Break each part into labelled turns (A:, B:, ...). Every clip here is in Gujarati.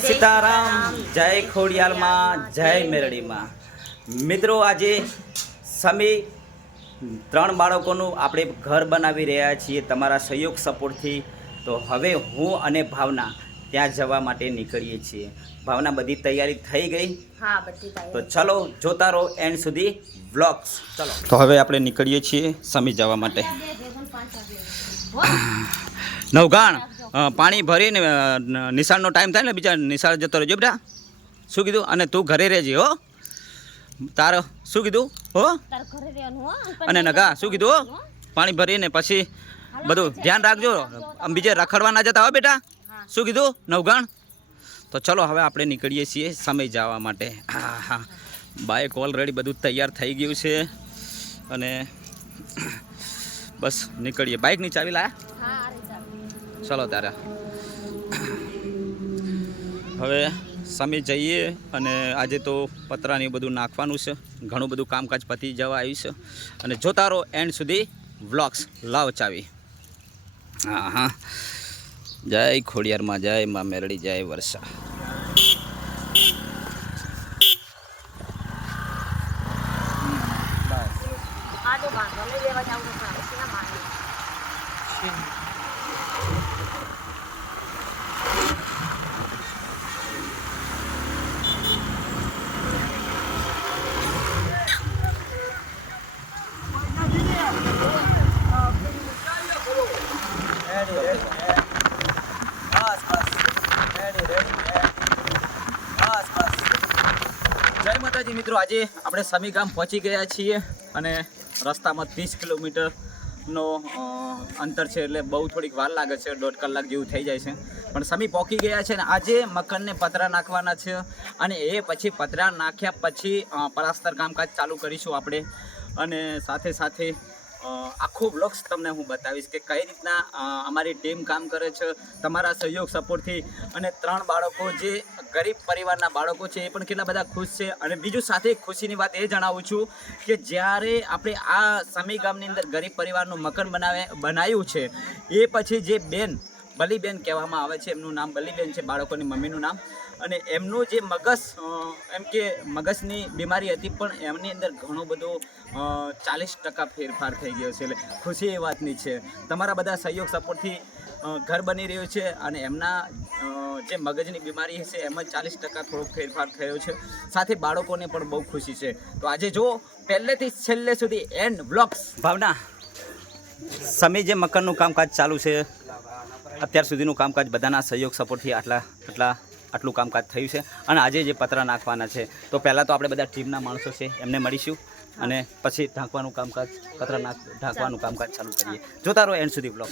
A: સીતારામ જય ખોડિયાલમાં જય મેરડીમાં. મિત્રો આજે સમી ત્રણ બાળકોનું આપણે ઘર બનાવી રહ્યા છીએ તમારા સહયોગ સપોર્ટથી. તો હવે હું અને ભાવના ત્યાં જવા માટે નીકળીએ છીએ. ભાવના બધી તૈયારી થઈ ગઈ? તો ચલો જોતા રહો એન્ડ સુધી વ્લોગ્સ. ચલો. તો હવે આપણે નીકળીએ છીએ સમી જવા માટે. નવગાણ. પાણી ભરીને નિશાળનો ટાઈમ થાય ને બીજા નિશાળ જતો રહેજો બેટા. શું કીધું? અને તું ઘરે રહેજે હો. તારો શું કીધું? હો. અને નગા શું કીધું? હો. પાણી ભરીને પછી બધું ધ્યાન રાખજો. બીજે રખડવા ના જતા હો બેટા. શું કીધું? નવગાણ? તો ચલો હવે આપણે નીકળીએ છીએ સમય જવા માટે. હા હા. બાઇક ઓલરેડી બધું તૈયાર થઈ ગયું છે. અને બસ નીકળીએ. બાઇકની ચાવી લાયા. ચલો ત્યારે. હવે સામે જઈએ અને આજે તો પતરાને બધું નાખવાનું છે. ઘણું બધું કામકાજ પતી જવા આવ્યું છે. અને જોતા રહો એન્ડ સુધી વ્લોગ્સ લાવ ચાવી. હા હા. જય ખોડિયારમાં જય માં મેરડી જય વર્ષા
B: આ તો બાંધવા લેવા જાવું તો ચાલે છે ને મારે.
A: જય માતાજી મિત્રો, આજે આપણે સમી ગામ પહોંચી ગયા છીએ અને રસ્તામાં ત્રીસ કિલોમીટરનો અંતર છે એટલે બહુ થોડીક વાર લાગે છે, દોઢ કલાક જેવું થઈ જાય છે. પણ સમી પહોંચી ગયા છે અને આજે મકરને પતરા નાખવાના છે અને એ પછી પતરા નાખ્યા પછી પલાસ્તર કામકાજ ચાલુ કરીશું આપણે. અને સાથે સાથે આખો બ્લોગ્સ તમને હું બતાવીશ કે કઈ રીતના અમારી ટીમ કામ કરે છે, તમારા સહયોગ સપોર્ટથી અને ત્રણ બાળકો જે ગરીબ પરિવારના બાળકો છે, એ પણ કેટલા બધા ખુશ છે. અને બીજું સાથે ખુશીની વાત એ જણાવું છું કે જ્યારે આપણે આ સમી ગામની અંદર ગરીબ પરિવારનું મકાન બનાવે બનાવ્યું છે, એ પછી જે બેન, બલીબેન કહેવામાં આવે છે, એમનું નામ બલીબેન છે, બાળકોની મમ્મીનું નામ. અને એમનું જે મગજ એમ કે મગજની બીમારી હતી, પણ એમની અંદર ઘણો બધો ચાલીસ ટકા ફેરફાર થઈ ગયો છે. એટલે ખુશી એ વાતની છે. તમારા બધા સહયોગ સપોર્ટથી ઘર બની રહ્યું છે અને એમના જે મગજની બીમારી છે એમાં ચાલીસ ટકા થોડોક ફેરફાર થયો છે. સાથે બાળકોને પણ બહુ ખુશી છે. તો આજે જો પહેલેથી છેલ્લે સુધી એન્ડ બ્લોક્સ ભાવના, સમી જે મકાનનું કામકાજ ચાલુ છે, અત્યાર સુધીનું કામકાજ બધાના સહયોગ સપોર્ટથી આટલા આટલા આટલું કામકાજ થયું છે. અને આજે જે પતરા નાખવાના છે, તો પહેલાં તો આપણે બધા ટીમના માણસો છે, એમને મળીશું. અને પછી ઢાંકવાનું કામકાજ, પતરા નાખ, ઢાંકવાનું કામકાજ ચાલુ કરીએ. જોતા રહો એન્ડ સુધી બ્લોગ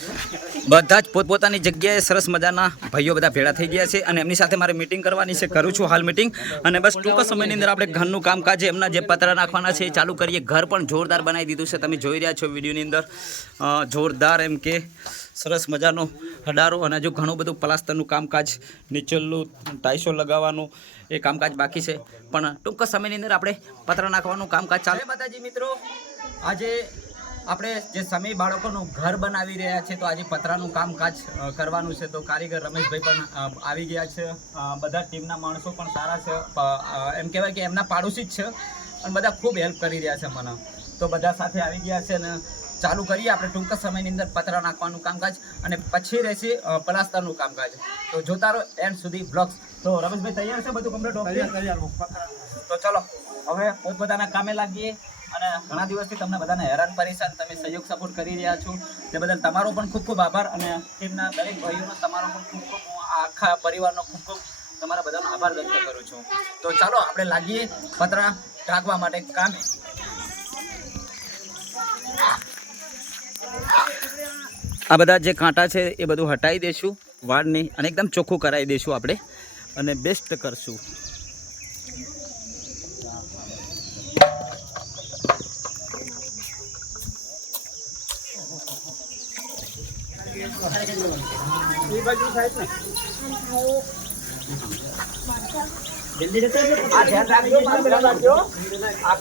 A: બધા જ પોતપોતાની જગ્યાએ સરસ મજાના ભાઈઓ બધા ભેળા થઈ ગયા છે અને એમની સાથે મારે મિટિંગ કરવાની છે, કરું છું હાલ મિટિંગ અને બસ ટૂંક સમયની અંદર આપણે ઘરનું કામકાજ, એમના જે પતરા નાખવાના છે એ ચાલુ કરીએ. ઘર પણ જોરદાર બનાવી દીધું છે, તમે જોઈ રહ્યા છો વિડીયોની અંદર. જોરદાર એમ કે સરસ મજાનો હડારો અને હજુ ઘણું બધું પ્લાસ્ટરનું કામકાજ, નીચેલું ટાઈસો લગાવવાનું એ કામકાજ બાકી છે. પણ ટૂંક સમયની અંદર આપણે પતરા નાખવાનું કામકાજ ચાલે. માતાજી મિત્રો. આજે આપણે જે સમય બાળકોનું ઘર બનાવી રહ્યા છે, તો આજે પતરાનું કામકાજ કરવાનું છે. તો કારીગર રમેશભાઈ પણ આવી ગયા છે. બધા ટીમના માણસો પણ સારા છે. એમ કહેવાય કે એમના પાડોશી જ છે. અને બધા ખૂબ હેલ્પ કરી રહ્યા છે મને. તો બધા સાથે આવી ગયા છે અને ચાલુ કરીએ. આપણે ટૂંક સમયની અંદર પતરા નાખવાનું કામકાજ અને પછી રહેશે પલાસ્તરનું કામકાજ. તો જોતા રહો એન્ડ સુધી બ્લોગ્સ. તો રમેશભાઈ તૈયાર છે? બધું કમ્પ્લીટ તો ચલો હવે પોતપોતાના કામે લાગીએ અને ઘણા દિવસથી તમને બધાને હેરાન પરેશાન તમે સહયોગ સપોર્ટ કરી રહ્યા છો. તે બદલ તમારો પણ ખૂબ ખૂબ આભાર અને ટીમના દરેક ભાઈઓનો તમારો પણ ખૂબ ખૂબ હું આખા પરિવારનો ખૂબ ખૂબ તમારા બધાનો આભાર વ્યક્ત કરું છું. તો ચાલો આપણે લાગીએ પતરા ઢાંકવા માટે કામે. આ બધા જે કાંટા છે એ બધું હટાવી દઈશું વાળને અને એકદમ ચોખ્ખું કરાવી દઈશું આપણે અને બેસ્ટ કરશું. આ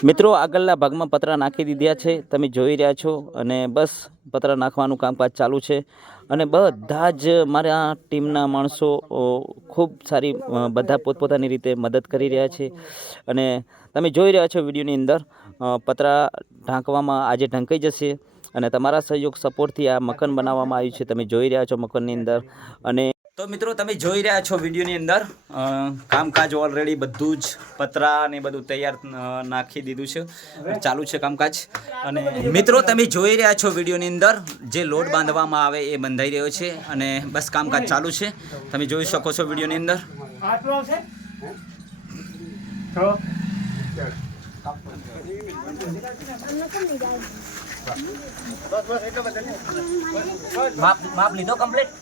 A: મિત્રો, આગળના ભાગમાં પતરા નાખી દીધા છે. તમે જોઈ રહ્યા છો અને બસ પતરા નાખવાનું કામકાજ ચાલુ છે. અને બધા જ મારા ટીમના માણસો ખૂબ સારી બધા પોતપોતાની રીતે મદદ કરી રહ્યા છે. અને તમે જોઈ રહ્યા છો વિડીયોની અંદર પતરા ઢાંકવામાં આજે ઢંકાઈ જશે અને તમારા સહયોગ, સપોર્ટથી આ મકાન બનાવવામાં આવ્યું છે. તમે જોઈ રહ્યા છો મકાનની અંદર. અને તો મિત્રો તમે જોઈ રહ્યા છો વિડીયોની અંદર. કામકાજ ઓલરેડી બધું જ પતરા ને બધું તૈયાર નાખી દીધું છે. ચાલુ છે કામકાજ. અને મિત્રો તમે જોઈ રહ્યા છો વિડીયોની અંદર જે લોડ બાંધવામાં આવે એ બંધાઈ રહ્યો છે અને બસ કામકાજ ચાલુ છે. તમે જોઈ શકો છો વિડીયોની અંદર. માપ લીધો કમ્પ્લીટ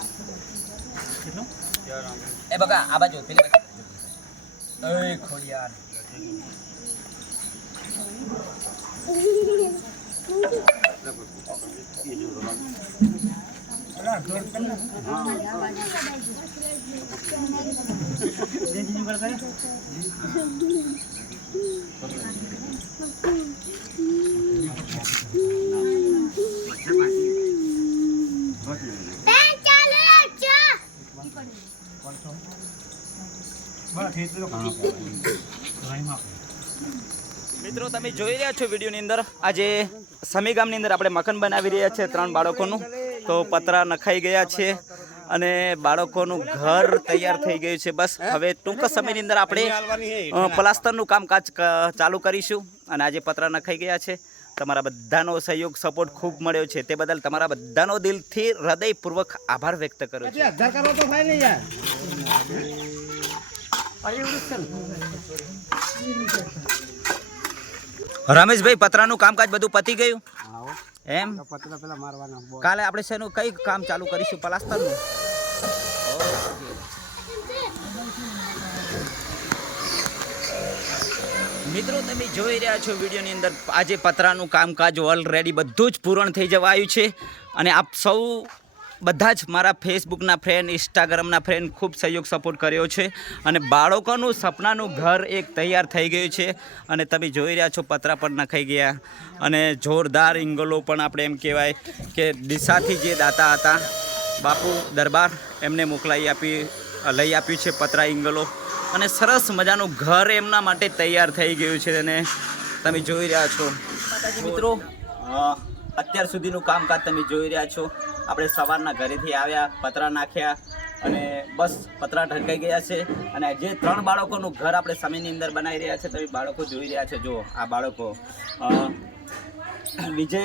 A: એ બગા આ બાજુ પેલી બાજુ એ ખોડિયાર મિત્રો, તમે જોઈ રહ્યા છો વિડીયોની અંદર. આજે સમી ગામની અંદર આપણે મકાન બનાવી રહ્યા છે ત્રણ બાળકોનું. તો પતરા નખાઈ ગયા છે અને બાળકોનું ઘર તૈયાર થઈ ગયું છે. બસ, હવે ટૂંક સમયની અંદર આપણે પ્લાસ્ટરનું કામકાજ ચાલુ કરીશું. અને આજે પતરા નખાઈ ગયા છે. તમારા બધાનો સહયોગ, સપોર્ટ ખૂબ મળ્યો છે. તે બદલ તમારા બધાનો દિલથી હૃદયપૂર્વક આભાર વ્યક્ત કરું છું
C: હજાર કરો તો થાય ને યાર
A: રમેશભાઈ પતરાનું કામકાજ બધું પતી ગયું? એમ?
C: પતરા પેલા મારવાના
A: કાલે આપણે શેનું કઈ કામ ચાલુ કરીશું? પ્લાસ્ટરનું મિત્રો તમે જોઈ રહ્યા છો વિડીયોની અંદર આજે પતરાનું કામકાજ ઓલરેડી બધું જ પૂર્ણ થઈ જવા આવ્યું છે. અને આપ સૌ બધા જ મારા ફેસબુકના ફ્રેન્ડ ઇન્સ્ટાગ્રામના ફ્રેન્ડ ખૂબ સહયોગ સપોર્ટ કર્યો છે અને બાળકોનું સપનાનું ઘર એક તૈયાર થઈ ગયું છે અને તમે જોઈ રહ્યા છો પતરા પણ નખાઈ ગયા અને જોરદાર ઇંગલો પણ આપણે એમ કહેવાય કે દિશાથી જે દાતા હતા બાપુ દરબાર એમને મોકલાઈ આપી લઈ આપ્યું છે પતરા ઇંગલો અને સરસ મજાનું ઘર એમના માટે તૈયાર થઈ ગયું છે અને તમે જોઈ રહ્યા છો. મિત્રો અત્યાર સુધીનું કામકાજ તમે જોઈ રહ્યા છો. આપણે સવારના ઘરેથી આવ્યા, પતરા નાખ્યા અને બસ પતરા ઢંકાઈ ગયા છે. અને જે ત્રણ બાળકોનું ઘર આપણે સમયની અંદર બનાવી રહ્યા છે, તમે બાળકો જોઈ રહ્યા છે. જો આ બાળકો. વિજય,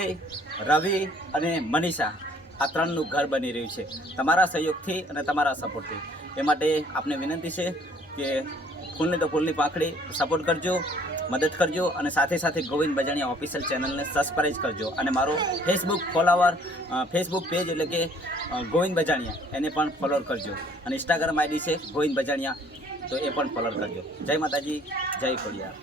A: રવિ અને મનીષા આ ત્રણનું ઘર બની રહ્યું છે. તમારા સહયોગથી અને તમારા સપોર્ટથી. એ માટે આપને વિનંતી છે કે ફૂલની તો ફૂલની પાંખડી સપોર્ટ કરજો, મદદ કરજો અને સાથે સાથે ગોવિંદ બજાણિયા ઓફિશિયલ ચેનલને સબસ્ક્રાઈબ કરજો. અને મારો ફેસબુક ફોલોવર ફેસબુક પેજ એટલે કે ગોવિંદ બજાણિયા, એને પણ ફોલો કરજો. અને ઇન્સ્ટાગ્રામ આઈડી છે ગોવિંદ બજાણિયા, તો એ પણ ફોલો કરજો. જય માતાજી, જય ખોડિયાર.